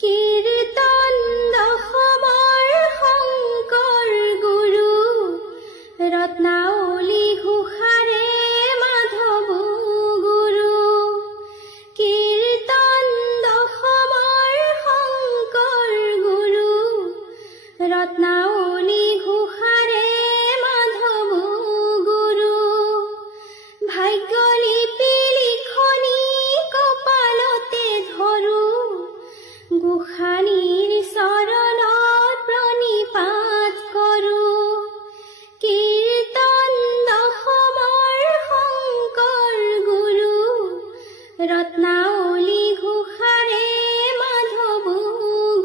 কীৰ্তন দশমৰ শংকৰ গুৰু ৰত্নাৱলী ঘোষাৰে মাধৱ গুৰু কীৰ্তন দশমৰ শংকৰ গুৰু ৰত্নাৱলী ঘোষাৰে মাধৱ গুৰু ভাগ্যলিপি লিখনি কপালতে ধৰো গোসানীৰ চৰণত প্ৰণিপাত কৰো কীৰ্তন দশমৰ শংকৰ গুৰু ৰত্নাৱলী ঘোষাৰে মাধৱ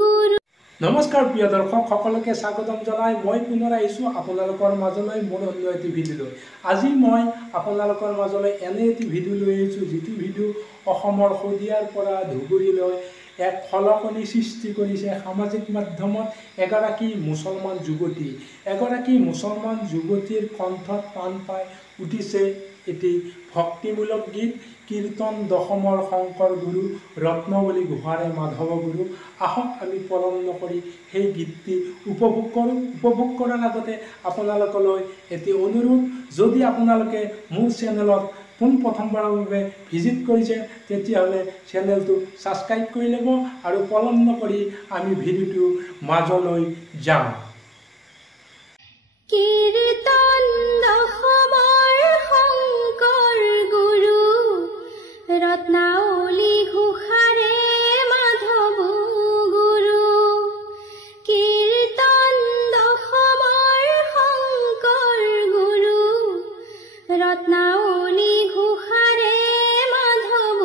গুৰু। নমস্কাৰ প্ৰিয় দৰ্শক সকলোকে স্বাগতম জনাই মই পুনৰ আহিছোঁ আপোনালোকৰ মাজলৈ মোৰ অন্য এটি ভিডিঅ' লৈ। আজি মই আপোনালোকৰ মাজলৈ এনে এটি ভিডিঅ' লৈ আহিছোঁ যিটো ভিডিঅ' অসমৰ শদিয়াৰ পৰা ধুবুৰীলৈ এক খলকনি সৃষ্টি কৰিছে। সামাজিক মাধ্যমত এগৰাকী মুছলমান যুৱতীৰ কণ্ঠত প্ৰাণ পাই উঠিছে এটি ভক্তিমূলক গীত কীৰ্তন দশমৰ শংকৰ গুৰু ৰত্নাৱলী ঘোষাৰে মাধৱ গুৰু। আহক আমি পলম নকৰি সেই গীতটি উপভোগ কৰাৰ আগতে আপোনালোকলৈ এটি অনুৰোধ, যদি আপোনালোকে মোৰ চেনেলত পোনপ্ৰথমবাৰৰ বাবে ভিজিট কৰিছে তেতিয়াহ'লে চেনেলটো ছাবস্ক্ৰাইব কৰি ল'ব আৰু পলম নকৰি আমি ভিডিঅ'টোৰ মাজলৈ যাম। কীৰ্তন দশমৰ শংকৰ গুৰু ৰত্নাৱলী ঘোষাৰে মাধৱ গুৰু কীৰ্তন দশমৰ শংকৰ গুৰু ৰত্নাৱলী ঘোষাৰে মাধৱ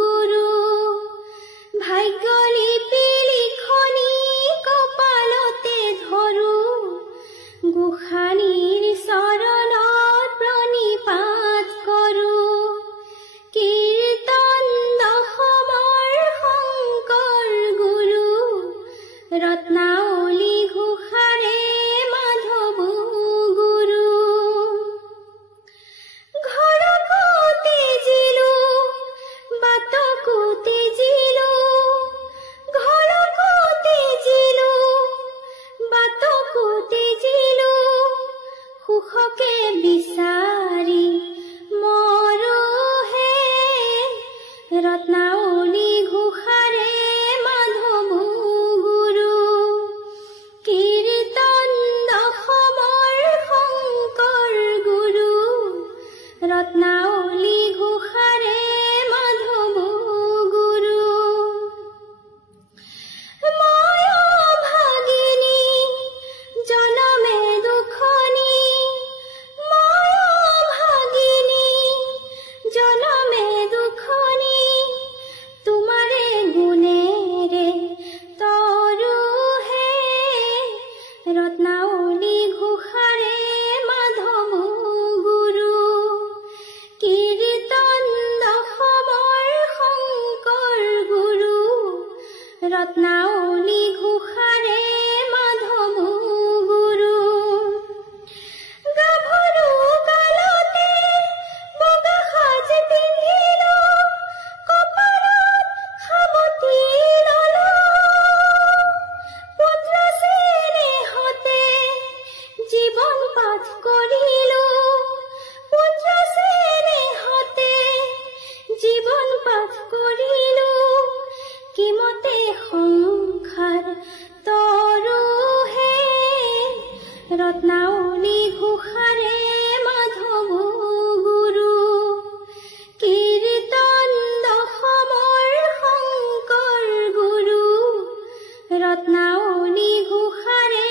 গুৰু ভাগ্যলিপি লিখনি কপালতে ধৰো গোসানীৰ চৰণত প্ৰণিপাত কৰো কীৰ্তন দশমৰ শংকৰ গুৰু ৰত্নাৱলী ঘোষাৰে মাধৱ গুৰু ঘৰকো তেজিলো বাটকো তেজিলো ঘৰকো তেজিলো বাটকো তেজিলো সুখকে বিচাৰি মৰহে ৰত্নাৱলী ঘোষাৰে মাধৱ গুৰু কীৰ্তন দশমৰ শংকৰ গুৰু ৰত্নাৱলী ঘোষাৰে মাধৱ গুৰু ময়ো ভাগিনী জনমে দুখনি ময়ো ভাগিনী জনমে দুখনি তোমাৰে গুণেৰে তৰুহে ৰত্নাৱলী ঘোষাৰে মাধৱ গুৰু কীৰ্তন দশমৰ শংকৰ গুৰু ৰত্নাৱলী ঘোষাৰে মাধৱ গুৰু গাভৰু কালতে বগা সাজ পিন্ধিলো কপালত সাৱটি ললো পুত্ৰ স্নেহতে জীৱন পাঠ কৰিলো পুত্ৰ স্নেহতে জীৱন পাঠ কৰিলো কিমতে সংসাৰ তৰুহে ৰত্নাৱলী ঘোষাৰে মাধৱ গুৰু কীৰ্তন দশমৰ শংকৰ গুৰু ৰত্নাৱলী ঘোষাৰে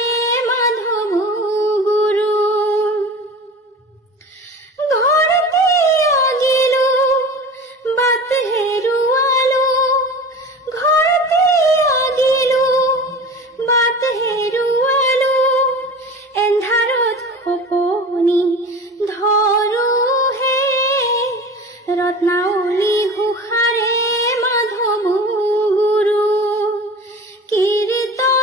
মাধৱ গুৰু ঘৰতে আগিলো বাট হেৰুৱালো ঘৰতে আগিলো বাট হেৰুৱালো এন্ধাৰত সপনি ধৰোহে ৰত্নাৱলী ঘোষাৰে মাধৱ গুৰু কীৰ্তন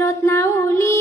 ৰত্নাৱলী